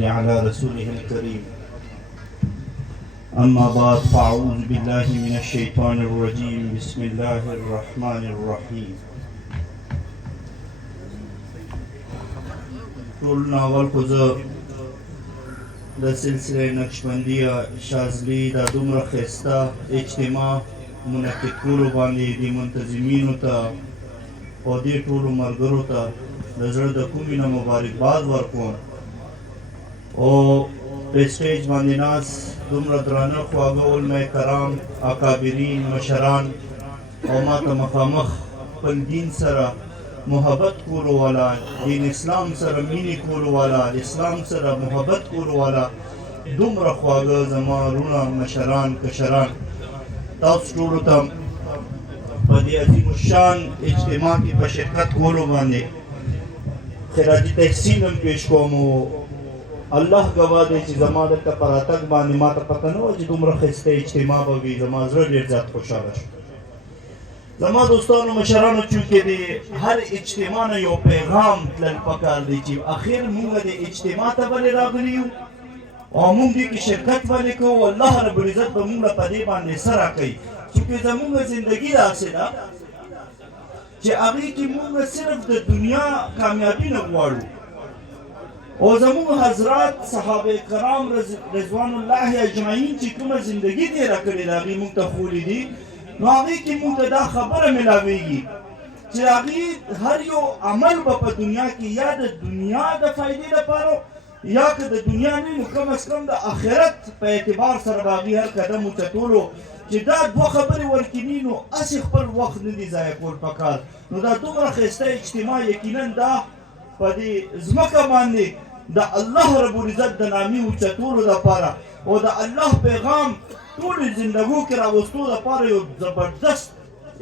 صل على رسوله الكريم. أما بعد فأعوذ بالله من الشيطان الرجيم. بسم الله الرحمن الرحيم. ټول ناول خو زه د سلسله نقشبندیه شاذلي دا دومره ښایسته اجتماع منعقد کولو باندې د منتظمینو ته او دې ټولو ملګرو ته د زړه د کومې نه مبارکباد ورکوم او په سټیج باندې ناست دومره درانه خواږه علماء کرام اکابرین مشران او ما ته مخامخ خپل دین سره محبت کولو والا دین اسلام سره مینې کولو والا اسلام سره محبت کولو والا دومره خواږه زما وروڼه مشران کشران تاسو ټولو ته په دې عظیم الشان اجتماع کې په شرکت کولو باندې خراجي تحسین هم پیش کوم او الله ګواه دی چې زما دلته په راتګ باندې ما ته پته نه وه چې دومره ښایسته اجتماع به وي. زما زړه ډېر زیات خوشحاله شو. زما دوستانو مشرانو چونکې د هر اجتماع نه یو پیغام تلل پکار دی چې اخر موږ د اجتماع ته ولې راغلي یو او موږ دې کې شرکت ولې کوو. الله رب العزت به موږ په دې باندې څه راکوي چونکې زموږ زندګي داسې ده چې هغې کې موږ صرف د دنیا کامیابي نه غواړو او زموږ حضرات صحابه کرام رضوان الله اجمعین چې کومه زندګي تېره کړې ده هغې موږ ته ښولي دي نو هغې کې موږ ته دا خبره میلاویږي چې هغې هر یو عمل به په دنیا کې یا د دنیا د فایدې لپاره یا که د دنیا نه نو کم از کم د آخرت په اعتبار سره به هغې هر قدم اوچتولو چې دا دوه خبرې ورکیني نو هسې خپل وخت نه دي ضایع کول پکار. نو دا دومره ښایسته اجتماع یقینا دا په دې ځمکه باندې د الله رب العزت د نامې اوچتولو دپاره او د الله پیغام ټولې زندګو کې راوستو دپاره یو زبردست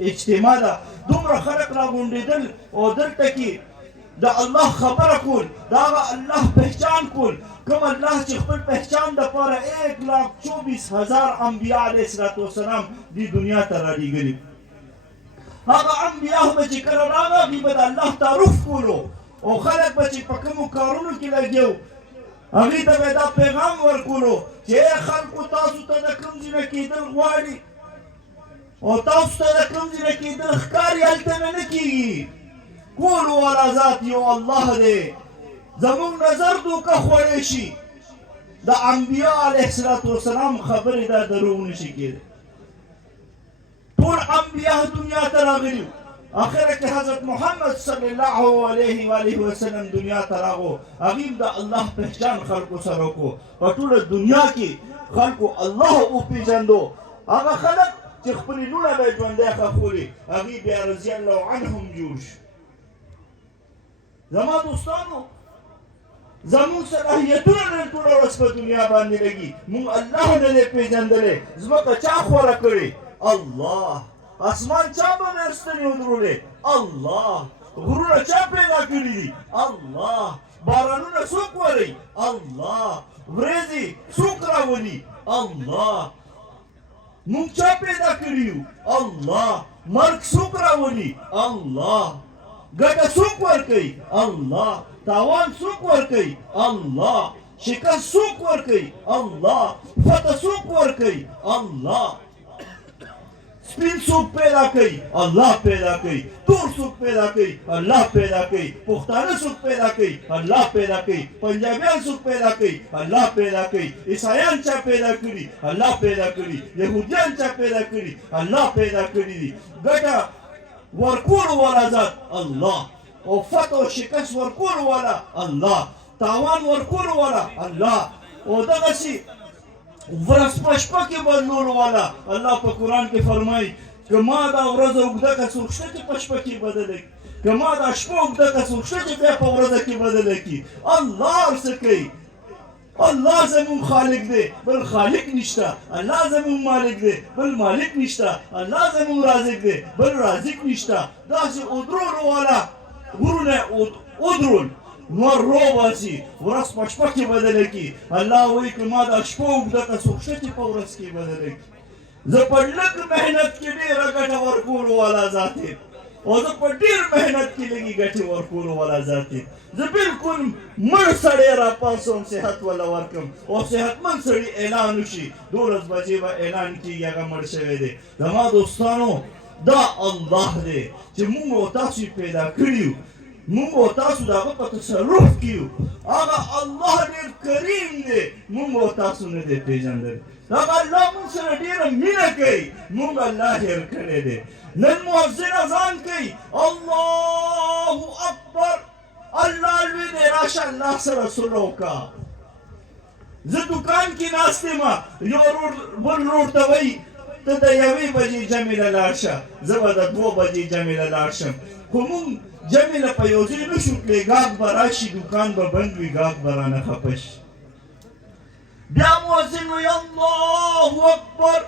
اجتماع ده. دومره خلک راغونډېدل او دلته کې د الله خبره کول د هغه الله پهچان کول کوم الله چې خپل پهچان دپاره 1,24,000 انبیا علیه السلام دې دنیا ته رالیږلي. هغه انبیا به چې کله راغله هغوی به د الله تعارف کولو او خلک به چې په کومو کارونو کې لګیا هغوی ته به دا پیغام ورکولو چې ای خلکو تاسو ته د کوم ځای نه کېدل غواړي او تاسو ته د کوم ځای نه کېدل ښکاري هلته نه کېږي. کول والا ذات یو الله دی. زموږ نظر دوکه خوړی شي د انبیا علیه السلام خبرې دا دروغ نشي کېدی. ټول انبیا دنیا ته راغلي آخره کې حضرت محمد صلی الله علیه و آله وسلم دنیا ته راغو هغوی د الله پهچان خلکو سره وکړو په ټوله دنیا کې خلکو الله وپېژندو. هغه خلک چې خپلې لوڼه به یې ژوندی ښخولې هغوی بیا رضي الله عنهم جوړ شو. زما دوستانو زموږ صلاحیتونه نن ټوله ورځ په دنیا باندې لګي. موږ الله نه دی پېژندلی. ځمکه چا خوره کړې؟ الله. اسمان چا بغیر ستنې ودرولې؟ الله. غرونه چا پیدا کړي دي؟ الله. بارانونه څوک وري؟ الله. ورېځې څوک راولي؟ الله. موږ چا پیدا کړي یو؟ الله. مرګ څوک راولي؟ الله. ګټه څوک ورکوي؟ الله. تاوان څوک ورکوي؟ الله. شکست څوک ورکوي؟ الله. فتح څوک ورکوي؟ الله. سپین څوک پیدا کوي؟ الله پیدا کوي. تور څوک پیدا کوي؟ الله پیدا کوي. پښتانه څوک پیدا کوي؟ الله پیدا کوي. پنجابیان څوک پیدا کوي؟ الله پیدا کوي. عیسایان چا پیدا کړي؟ الله پیدا کړي. یهودیان چا پیدا کړي؟ الله پیدا کړي دي. ګټه ورکولو والا ذات الله او فتح او شکست ورکولو والا الله. تاوان ورکولو والا الله او دغسې ورځ په شپه کې بدلولو والا الله په قرآن کې فرمایي که ما دا ورځ اوږده که څوک شته چې په شپه کې بدله کړي که ما دا شپه اوږده که څوک شته چې بیا په ورځه کې بدله کړي. الله هر څه کوي. الله زمون خالق دی بل خالق نشته. الله زمون مالک دی بل مالک نشته. الله زمون رازق دی بل رازق نشته. داسې ودرولو والا غرونه ودرول نور روباسي ورځ په شپه کې بدله کړي. الله وایي که ما دا شپه اوږده که څوک شته چې په ورځ کې بدله کړي. زه په لږ محنت کې ډېره ګټه ورکولو والا ذات یم. او زه په ډېر محنت کې لږې ګټې ورکولو والا ذات یم زه بلکل مړ سړی راپاڅوم صحت والا ورکړم او صحتمند سړي اعلان وشي 12 بجې به اعلان کېږي هغه مړ شوی دی زما دوستانو دا الله دی چې موږ او تاسو پیدا کړي یو موږ او تاسو د هغه په تصرف کې یو هغه الله ډېر کریم دی موږ او تاسو نه دی پېژندلی هغه الله موږ سره ډېره مینه کوي موږ الله هېر کړی دی نن مؤذن اذان کوي الله اکبر الله لوی دی راشه الله سره سلو وکړه زه دوکان کې ناست یم یو بل ورور ته وایي ته د 1 بجې جمعې له لاړ شه زه به د 2 بجې جمعې له لاړ شم خو موږ جمعې له په یو ځای نه شو تللی ګاګ به راشي دوکان به بند وي ګاګ به رانه خفه شي بیا مؤذن وایي الله اکبر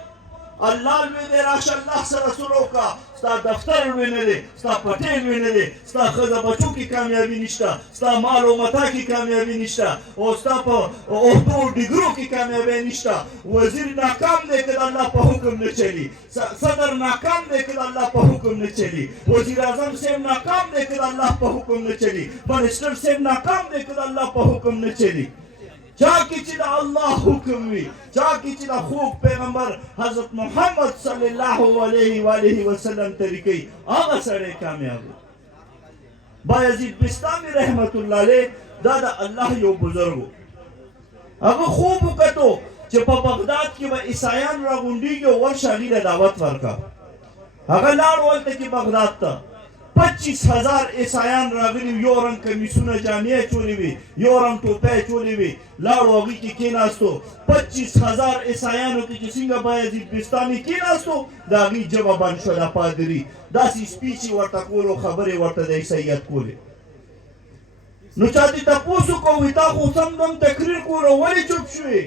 الله لوی دی راشه الله سره سلو وکړه ستا دفتر لوی نه دی ستا پټی لوی نه دی ستا ښځه بچو کې کامیابي نشته ستا مال و متا کې کامیابي نشته او ستا په عهدو ډګرو کې کامیابي نشته وزیر ناکام دی که د الله په حکم نه چلي صدر ناکام دی که د الله په حکم نه چلي وزیر اعظم صاحب ناکام دی که د الله په حکم نه چلي منسټر صاحب ناکام دی که د الله په حکم نه چلي چا کې چې د الله حکم وي چا کې چې د خوږ پیغمبر حضرت محمد صلی الله علیه و آله وسلم طریقې هغه سړی کامیاب دی بایزید بستامي رحمت الله علیه دا د الله یو بزرګ و هغه خوب وکتو چې په بغداد کې به عیسایان راغونډېږي او ورشه هغې له دعوت ورکړه هغه لاړ هلته کې بغداد ته 25,000 عیسایان راغلي یو رنګ کمیسونه جامې اچولې وي یو رنګ ټوپۍ اچولې وي لاړو هغوی کې کېناستو 25,000 عیسایانو کې چې څنګه بایزید بستامي کېناستو د هغوی ژبه بند شوه د پادري داسې سپیچ یې ورته کولو خبرې ورته د عیسایت کولې نو چا دې تپوس وکړو وایي تا خو سمدم تقریر کولو ولې چوپ شوې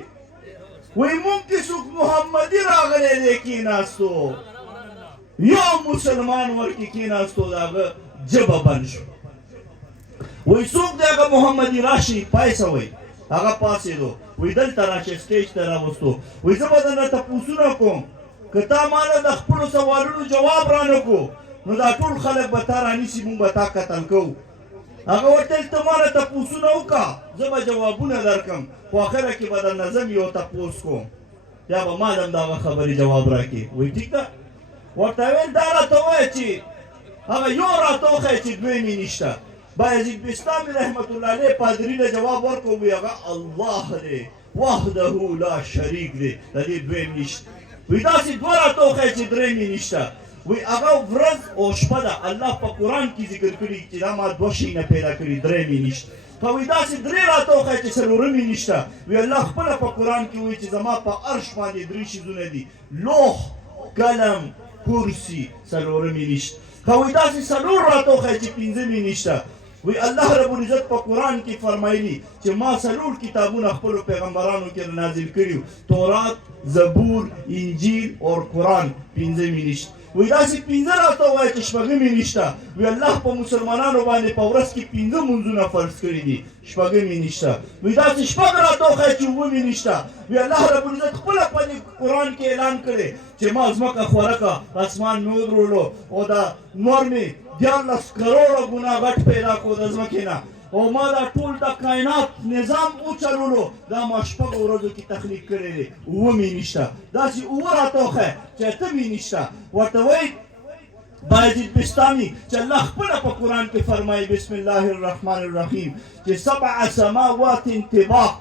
وایي مونږ کې څوک محمدي راغلی دی کېناستو یو مسلمان ورکی کېناستو د هغه ژبه بند شو وایي څوک دی هغه محمدي راشي پایسه وایي هغه پاڅېدو وایي دلته راشه سټیج ته راوستو وایي زه به درنه تپوسونه کوم که تا ماله د خپلو سوالونو جواب رانه کړو نو دا ټول خلک به تا رانیسي مونږ به تا قتل کوو هغه ورته ویل ته ماله تپوسونه وکړه زه به جوابونه درکړم خو اخره کې به درنه زه یو تپوس کوم یا به ما هم د هغه خبرې جواب راکړي وایي ټیک ده ورته ویل دا راته ووایه چې هغه یو راته وښیه چې دویمې نشته بایزید بستامي رحمت الله علیه پادري له جواب ورکړو وایي هغه الله دی وحده لا شریک دی د دې دویم نشته وایي داسې دوه راته وښیه چې درېمې نشته وایي هغه ورځ او شپه ده الله په قرآن کې ذکر کړي چې دا ما دوه شیونه پیدا کړي درېمې نشته خو وایي داسې درې راته وښیه چې څلورمې نشته وایي الله خپله په قرآن کې وایي چې زما په عرش باندې درې شیزونه دي لوح قلم کرسی څلورمې نشته خو وایي داسې څلور راته وښیه چې پنځمې نشته وی الله رب العزت په قرآن کې فرمایلی چې ما څلور کتابونه خپلو پیغمبرانو کې نازل کړي تورات زبور انجیل او قرآن پنځمې نشته وی داسې پنځه راته ووایه چې شپږمې نشته وی الله په مسلمانانو باندې په ورځ کې 5 منځونه فرض کړي دي شپږمې نشته وی داسې شپږ راته وښیه چې 9مې نشته وی الله رب العزت خپله په قرآن کې اعلان کړی چې ما ځمکه خوره کړه اسمان مې ودرولو او دا نور مې 14 کروڑه ګناه غټ پیدا کړو د ځمکې نه او ما دا ټول د کائنات نظام وچلولو دا ما شپږو ورځو کې تخلیق کړی دی 9مې نشته داسې 9 راته وښیه چې 8مې نشته ورته وایي بایزید بستامي چې الله خپله په قرآن کې فرمایي بسم الله الرحمن الرحیم چې 7 سماوات طباق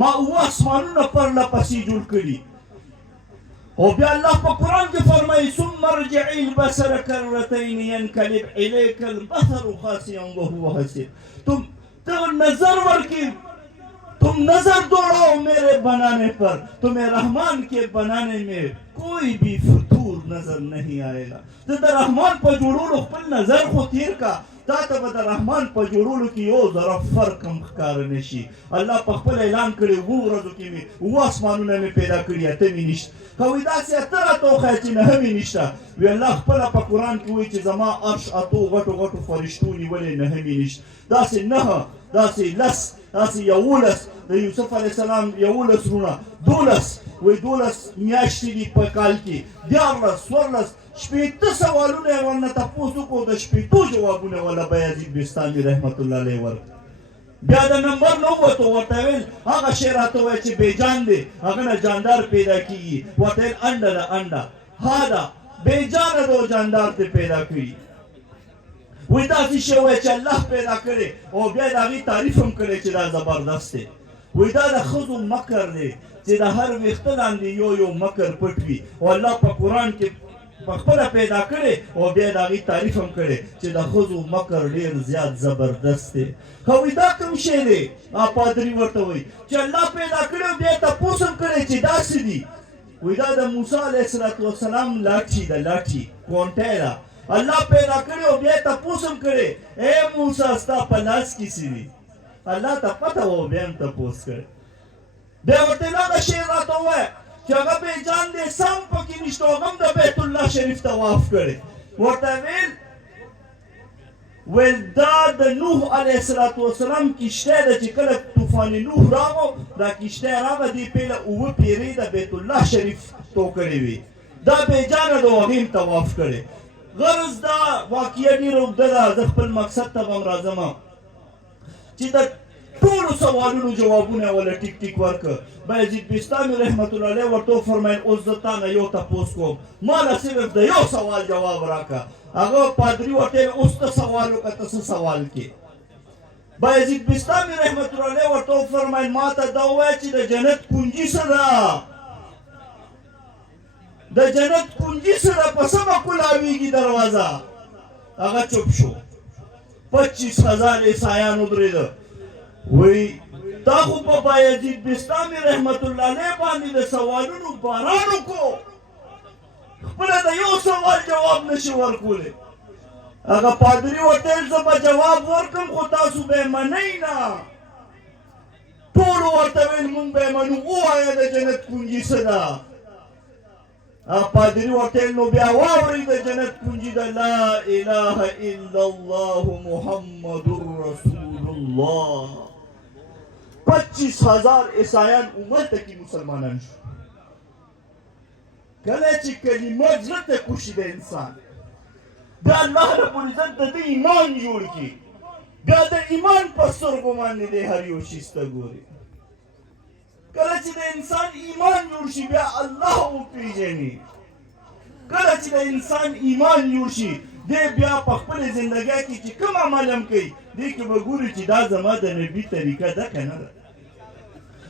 ما 9 اسمانونه پرله پسې جوړ کړي او بیا الله په قرآن کې فرمایي ثم ارجع البصر کرتين ينقلب اليك البصر خاسئا وهو حسير तुम नजर वर्की तुम नजर दौड़ाओ मेरे बनाने पर तुम्हें रहमान के बनाने में कोई भी फतूर नजर नहीं आएगा तो रहमान पर जोड़ो खपल नजर को तीर का ताते बद रहमान पर जोड़ो की ओ जरा फर्क हम कार नशी अल्लाह पखपल ऐलान करे वो रजो की में वो आसमानों में पैदा करिया तमी निश कविदा से अतरा तो खैची न हमी निशा वे अल्लाह खपल पर कुरान की हुई कि जमा अर्श अतो गटो गटो फरिश्तोनी वले न हमी निश दासे नह दासे लस दासे यौलस د یوسف علیه السلام 11 رونه 12 میاشتې دي په کال کې 14 14 شپېته سوالونه یې ورنه تپوس وکړو د شپېتو جوابونه وله بایزید بستامي رحمت الله علیه ورکړ. بیا د نمبر نه ووتو، ورته ویل هغه شی راته ووایه چې بېجان دی هغه نه جاندار پیدا کېږي. ورته ویل انډه ده انډه، ها ده بېجانه ده او جاندار دې پیدا کړي. وایي داسې شی ووایه چې الله پیدا کړی او بیا یې د هغې تعریف هم کړی چې دا زبردست دی. وایي دا د ښځو مکر دی چې د هر ویښته لاندې یو یو مکر پټ وي او الله په قرآن کې پخپله پیدا کړی او بیا یې د هغې تعریف هم کړی چې د ښځو مکر ډېر زیات زبردست دی. ښه وایي دا کوم شی دی؟ پادري ورته وایي چې الله پیدا کړی او بیا یې تپوس هم کړی چې داسې دي. وایي دا د موسی علیه السلام لاټي ده، لاټي کونټی ده. الله پیدا کړی او بیا یې تپوس هم کړی ای موسی ستا په لاس کې څه دي؟ الله ته پته وه بیا هم تپوس کړی. بیا ورته هغه شی راته ووایه چې هغه بېجان دی سم پکې نشته او هغه هم د بیت الله شریف طواف کړی. ورته ویل دا د نوح علیه السلام کشتی ده چې کله طوفان نوح راغو دا کشتی راغه دې پهله 7 پیرې د بیت الله شریف تو کړې وي. دا بېجانه ده او هغې هم طواف کړی. غرض دا واقعه ډېره اوږده ده، زه خپل مقصد ته به هم راځم چې د ټولو سوالونو جوابونه وله ټیک ټیک ورکړه. بایزید بستامي رحمت الله علیه ورته وفرمیل اوس زه تا نه یو تپوس کوم، ما له صرف د یو سوال جواب راکړه. هغه پادري ورته ویل اوس ته سوال وکړه ته څه سوال کې؟ بایزید بستامي رحمت الله علیه ورته وفرمیل ما ته دا ووایه چې د جنت کنجي څه ده؟ د جنت کنجي څه ده؟ په څه به کلاویږي دروازه؟ هغه چوپ شو. 25,000 عیسایان ودرېده. وایي تا خو په بایزید بستامي رحمت الله علیه باندې د سوالونو باران وکړو، خپله د یو سوال جواب نشي ورکولی. هغه پادري ورته ویل زه به جواب ورکړم خو تاسو به یې منئ نه. ټولو ورته ویل مونږ به یې منو، ووایه د جنت کنجي څه ده؟ پادري ورته ویل نو بیا واورئ د جنت کنجي ده لا اله الا الله محمد رسول الله. 25,000 عیسایان امت کې مسلمانان شو. کله چې کلمه زړه ته کوشي د انسان بیا الله رب العزت د ده ایمان جوړ کړي، بیا د ایمان په سترګو باندې دی هر یو شي ته ګوري. کله چې د انسان ایمان جوړ شي بیا الله وپېژني. کله چې د انسان ایمان جوړ شي دی بیا په خپلې زندګۍ کې چې کوم عمل هم کوي دې کې به ګوري چې دا زما د نبي طریقه ده که نه ده.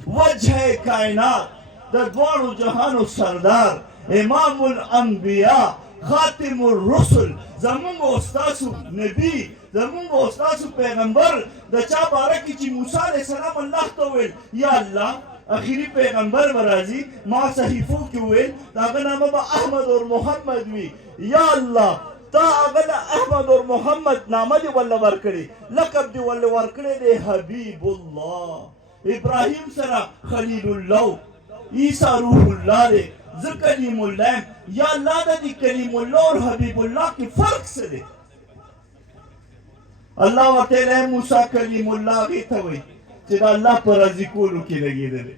وجه کائنات د دواړو جهانو سردار امام الانبیاء خاتم الرسل زمونږ او ستاسو نبي زمونږ او ستاسو پیغمبر د چا باره کې چې موسی علیه السلام الله ته وویل یا الله اخري پیغمبر به راځي ما صحیفو کې وویل د هغه نامه به احمد اور محمد وي. یا الله تا هغه له احمد اور محمد نامه دې ورله ورکړې، لقب دې ورله ورکړی دی حبیب الله. ابراهیم سره خلیل الله، عیسی روح الله دی، زه کلیم الله یم. یا الله د دې کلیم الله او حبیب الله کې فرق څه دی؟ الله ورته ویلی موسی کلیم الله هغې ته وایي چې د الله په راضي کولو کې لګېدلی،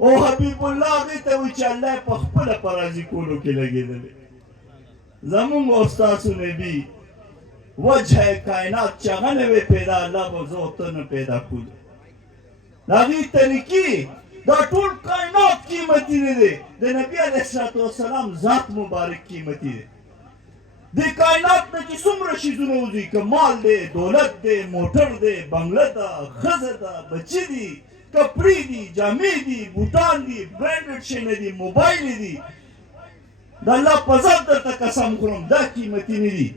او حبیب الله هغې ته وایي چې الله یې په خپله په راضي کولو کې لګېدلی. زمونږ او ستاسو نبي وجه کائنات چې هغه نه وی پیدا الله به زه او ته نه پیدا کړو. د هغې طریقې دا ټول کائنات قیمتي نه دی، د نبي علیه السلام ذات مبارک قیمتي دی. د کائنات نه چې څومره شیزونه وځي که مال دی، دولت دی، موټر دی، بنګله ده، ښځه ده، بچي دي، کپړې دي، جامې دي، بوټان دي، برانډډ شیونه دي، موبایل دي، د الله په ذات درته قسم خورم دا قیمتي نه دي.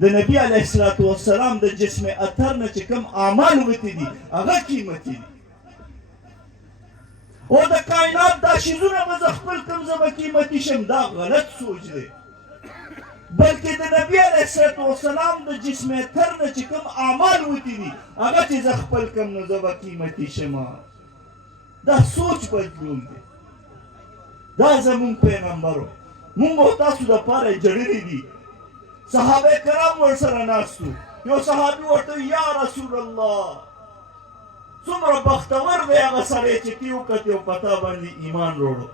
د نبي علیه السلام د جسم اطهر نه چې کوم اعمال وتي دي هغه قیمتي دي. او د کائنات دا شیزونه به زه خپل کړم زه به قیمتي شم دا غلط سوچ دی. بلکې د نبي علیه السلام د جسم اطهر نه چې کوم اعمال وتي دي هغه چې زه خپل کړم نو زه به قیمتي شم. دا سوچ بدلون دی. دا زمونږ پیغمبرو مونږ او تاسو دپاره یې جړلي دي. صحابه کرام ورسره ناست وو. یو صحابي ورته یا رسول الله څومره بختور دی هغه سړی چې تی وکتې او په تا باندې ایمان وروړو.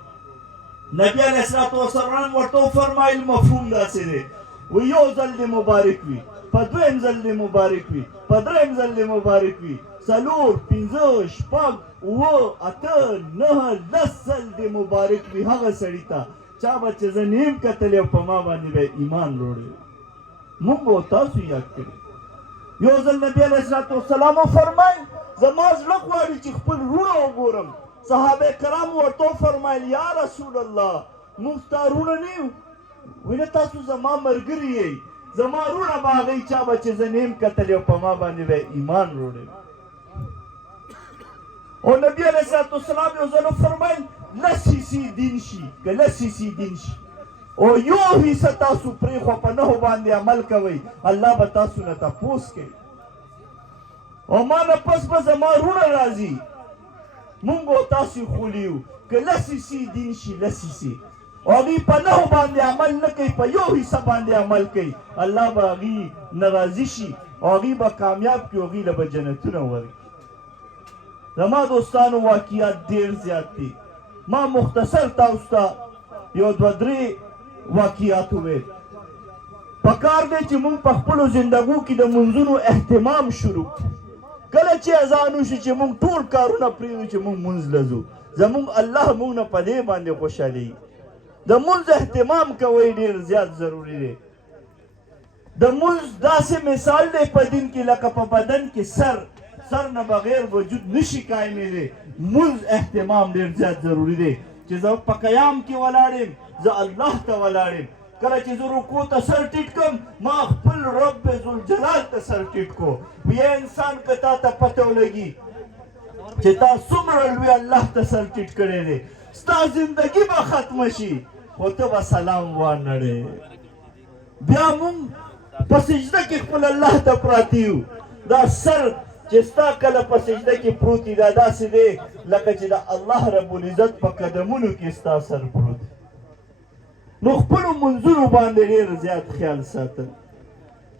نبی علیہ الصلوۃ والسلام ورته فرمایل مفهوم داسې دی و یو ځل دې مبارک وي په دویم ځل دې مبارک وي په دریم ځل دې مبارک وي څلور پنځه شپږ اووه اته نهه لس ځل دې مبارک وي هغه سړي ته چا به چې زه نیم کتلی او په ما باندې به ایمان روړی مونږ به تاسو یاد کړي یو ځل نبي علیه الصلوۃ والسلام فرمایل زما زړه غواړي چې خپل وروڼه وګورم صحابه کرام ورته فرمایل یا رسول الله موږ ستا وروڼه نه یو وایي نه تاسو زما ملګري یئ زما وروڼه به هغوی چا به چې زه نیم کتلی او په ما باندې به ایمان روړی او نبی علیه الصلوۃ والسلام یو ځل فرمایل لس حصې دین شي که لس حصې دین شي او یو حصه تاسو پرېښوه په نهو باندې عمل کوئ الله به تاسو نه تپوس کوي او ما نه پس به زما وروڼه راځي مونږ او تاسو خولي یو که لس حصې دین شي لس حصې او هغوی په نهو باندې عمل نه کوي په یو حصه باندې عمل کوي الله به هغوی نه راضي شي او هغوی به کامیاب کړي هغوی له به جنتونه ورکړي زما دوستانو واقعیات ډېر زیات دي ما مختصر تاسو ته یو دوه درې واقعیات وویل پکار دی چې موږ په خپلو زندګو کې د منځونو اهتمام شروع کله چې اذان وشي چې موږ ټول کارونه پرېږدو چې موږ منځ له ځو زموږ الله موږ نه په دې باندې خوشحالېږي د منځ اهتمام کوئ ډېر زیات ضروري دی د منځ داسې مثال دی په دین کې لکه په بدن کې سر نه بغیر وجود نشي قایمېدی منځ اهتمام ډېر زیات ضروري دی چې زه په قیام کې ولاړ یم زه الله ته ولاړ یم کله چې زه رکوع ته سر ټیټ کړم ما خپل رب ذوالجلال ته سر ټیټ کړو یا انسان که تا ته پته ولګي چې تا څومره لوی الله ته سر ټیټ کړی دی ستا زندګي به ختمه شي خو ته به سلام وانړې بیا مونږ په سجده کې خپل الله ته پراته یو دا سر چې ستا کله په سجده کې پروت دی دا داسې دی لکه چې د الله رب العزت په قدمونو کې ستا سر پروت نو خپلو منځونو باندې ډېر زیات خیال ساتل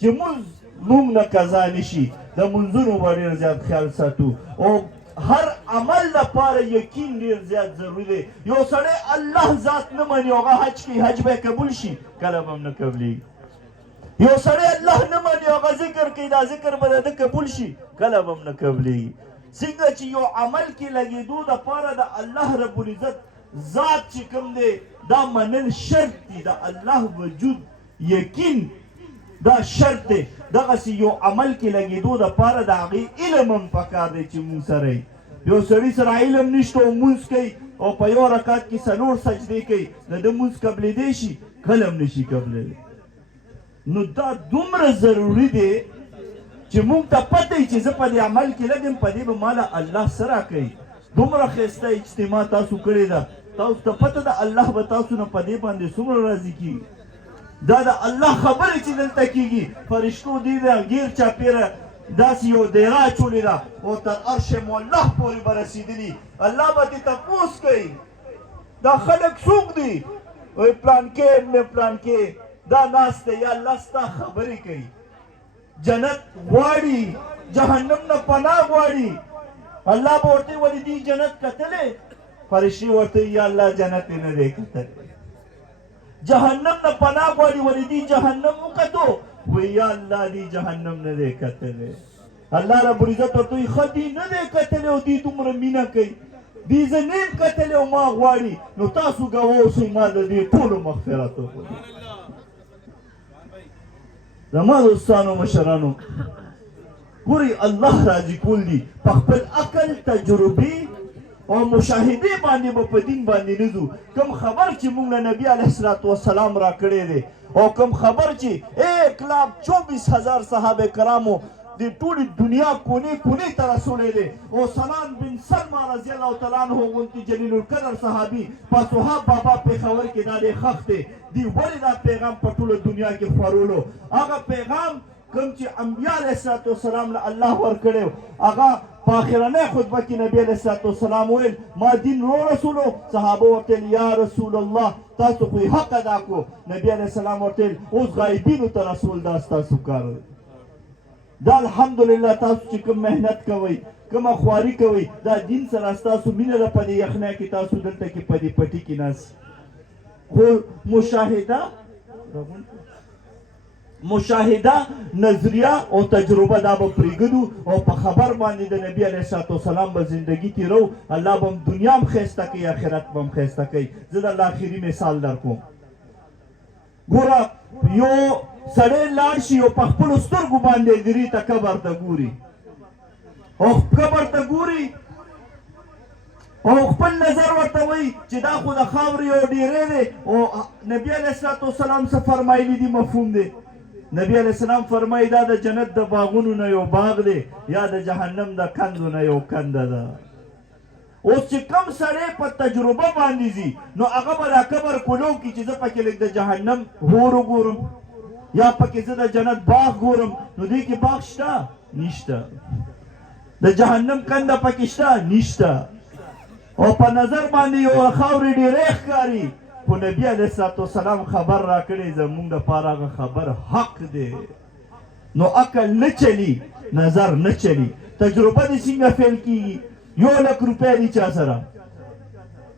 چې مونږ نه قضا نه شي د منځونو به ډېر زیات خیال ساتو او هر عمل لپاره یقین ډېر زیات ضروري دی یو سړی الله ذات نه مني هغه حج کوي حج به قبول شي کله به هم نه قبلېږي یو سړی الله نه مني هغه ذکر کوي دا ذکر به د ده قبول شي کله به هم نه قبلېږي څنګه چې یو عمل کې لګېدو دپاره د الله رب العزت ذات چې کوم دی دا منل شرط دی د الله وجود یقین دا شرط دی دغسې یو عمل کې لګېدو دپاره د هغې علم هم پکار دی چې مونږ سره یې یو سړي سره علم نشته او مونځ کوي او په یو رکعت کې څلور سجدې کوي د ده مونځ قبلېدی شي کله هم نشي قبلېدی نو دا دومره ضروري دی چې مونږ ته پته وي چې زه په دې عمل کې لګ یم په دې به ماله الله څه راکوي دومره ښایسته اجتماع تاسو کړې ده تاسو ته پته ده الله به تاسو نه په دې باندې څومره راضي کېږي دا د الله خبرې چې دلته کېږي فرشتو دې ده غیر چاپېره داسې یو دیره اچولې ده او تر عرش مولح پورې به رسېدلي الله به دې تپوس کوي دا خلک څوک دي وایي پلانکې ابن پلانکې دا ناست دی یا الله ستا خبرې کوي جنت غواړي جهنم نه پناه غواړي الله به ورته ولې دې جنت کتلی فرشتې ورته یا الله جنت یې نه دی کتلی جهنم نه پناه غواړي ولې دې جهنم وکتو وایي یا الله دې جهنم نه دی کتلی الله رب العزت ورته وایي ښه دې نه دی کتلی او دې دومره مینه کوي دې زه نیم کتلی او ما غواړي نو تاسو ګواه اوسئ ما د دې ټولو مغفرت وکړي زما دوستانو مشرانو ګورئ الله راضي کول دي په خپل عقل تجربې او مشاهدې باندې به په دین باندې نه ځو کوم خبر چې موږ له نبي علیه الصلات وسلام را کړی دی او کوم خبر چې 1,24,000 صحابه کرامو د ټولې دنیا کونې کونې ته رسولی دی او سلام بن سلمه رضی الله تعالی عنه غوندې جلیل القدر صحابي په صحاب بابا پېښور کې دا ډېر ښخ دی دوی ولې دا پیغام په ټوله دنیا کې خپرولو هغه پیغام کوم چې انبیا علیه الصلات وسلام له الله ورکړی هغه په آخرنۍ خطبه کې نبي علیه الصلات وسلام ویل ما دین رسولو صحابه ورته ویل یا رسول الله تاسو خو یې حق ادا کړو نبي علیه السلام ورته ویل اوس غایبینو ته رسول دا ستاسو کار دی دا الحمدلله تاسو چې کوم محنت کوئ کومه خواري کوئ دا دین سره ستاسو مینه ده په دې یخنۍ کې تاسو دلته کې په دې پټي کې ناست خو مشاهده نظریه او تجربه دا به پرېږدو او په خبر باندې د نبي علیه الصلاة والسلام به زندگی تیرو. الله به هم دنیا هم ښایسته کوي، آخرت به هم ښایسته کوي. زه د الله آخري مثال در کوم. ګوره یو سړی لاړ شي او په خپلو سترګو باندې ګري ته قبر ته ګوري او قبر ته ګوري او خپل نظر ورته وایي چې دا خو د خاورې یو ډیری دی. او نبي علیه الصلاة والسلام څه فرمایلي دي مفهوم دی؟ نبی علیه السلام فرمایي دا د جنت د باغونو نه یو باغ دی یا د جهنم د کندو نه یو کنده ده. اوس چې کم سړی په تجربه باندې ځي نو هغه به دا قبر کولو کړي چې زه پکې لږ د جهنم هور وګورم یا پکې زه د جنت باغ ګورم. نو دې کې باغ شته؟ نشته. د جهنم کنده پکې شته؟ نشته. او په نظر باندې یو خاورې ډېری ښکاري، خو نبي علیه الصلاة والسلام خبر را کړی زمونږ دپاره هغه خبر حق دی. نو عقل نه چلی، نظر نه چلی. تجربه دې څنګه فیل کېږي؟ 1,00,000 روپۍ دي چا سره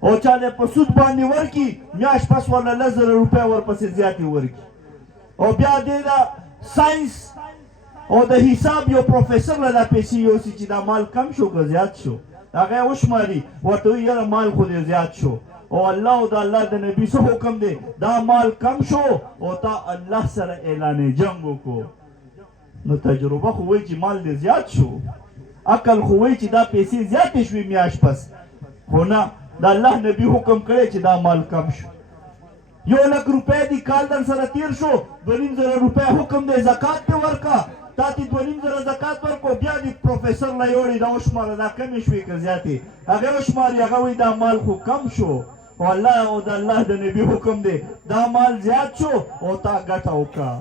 او چا دې په سود باندې ورکړي، میاشت پس ورله 10,000 روپۍ ورپسې زیاتې ورکړي. او بیا دې د ساینس او د حساب یو پروفیسر له دا پیسې یوسي چې دا مال کم شو که زیات شو. هغه یې وشماري، ورته وایي یاره مال خو دې زیات شو. او الله او د الله د نبي څه حکم دی؟ دا مال کم شو او تا الله سره اعلان جنګ وکړو. نو تجربه خو وایي چې مال دې زیات شو، عقل خو وایي چې دا پیسې زیاتې شوې میاشت پس، خو نه، د الله نبي حکم کړی چې دا مال کم شو. 1,00,000 روپۍ دي کال در سره تیر شو، 2,500 روپۍ حکم دی زکات دې ورکړه. تا ته 2,500 زکات ورکړو، بیا دې پروفیسر له یوړې دا وشماره دا کمې شوې که زیاتې، هغې وشماري، هغه وایي دا مال خو کم شو او الله او د الله د نبي حکم دی دا مال زیات شو او تا ګټه وکړه.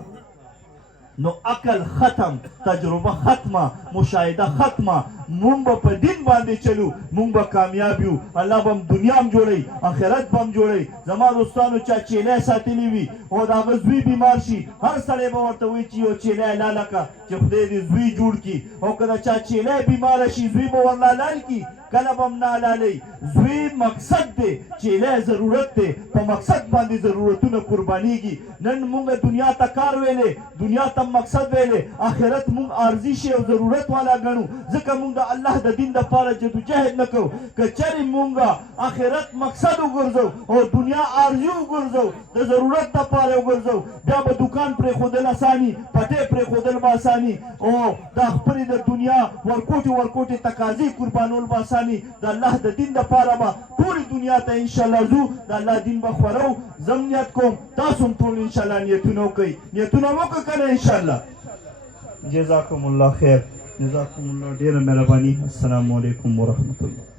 نو عقل ختم، تجربه ختمه، مشاهده ختمه. مونږ به په دین باندې چلو، مونږ به کامیاب یو. الله به هم دنیا هم جوړوي، آخرت به هم جوړوي. زما دوستانو چا چیلی ساتلی وي او د هغه زوی بیمار شي، هر سړی به ورته وایي چې یو چیلی حلاله کړه چې خدای دې زوی جوړ کړي. او که د چا چیلی بیماره شي زوی به ورله حلال کړي، کله به هم نه حلالوي. زوی مقصد دی، چیلی ضرورت دی، په مقصد باندې ضرورتونه قربانېږي. نن مونږ دنیا ته کار ویلې، دنیا ته مقصد ویلې، آخرت مونږ عارضي شی او ضرورت والا ګڼو، ځکه مونږ د الله د دین دپاره جدوجهد نه کوو. که چېرې مونږ آخرت مقصد وګرځو او دنیا عارضي وګرځو، د ضرورت دپاره وګرځو، بیا به دوکان پرېښودل اساني، پټۍ پرېښودل به اساني، او دا خپلې د دنیا ورکوټې تقاضې قربانول به اساني. د الله د دین دپاره به ټولې دنیا ته انشاءالله ځو، د الله دین به خورو. زه نیت کوم، تاسو هم ټول انشاءالله نیتونه وکئ، نیتونه وکړه که نه انشاءالله. جزاکم الله خیر، جزاکم الله ډېره مهرباني. السلام علیکم ورحمة الله.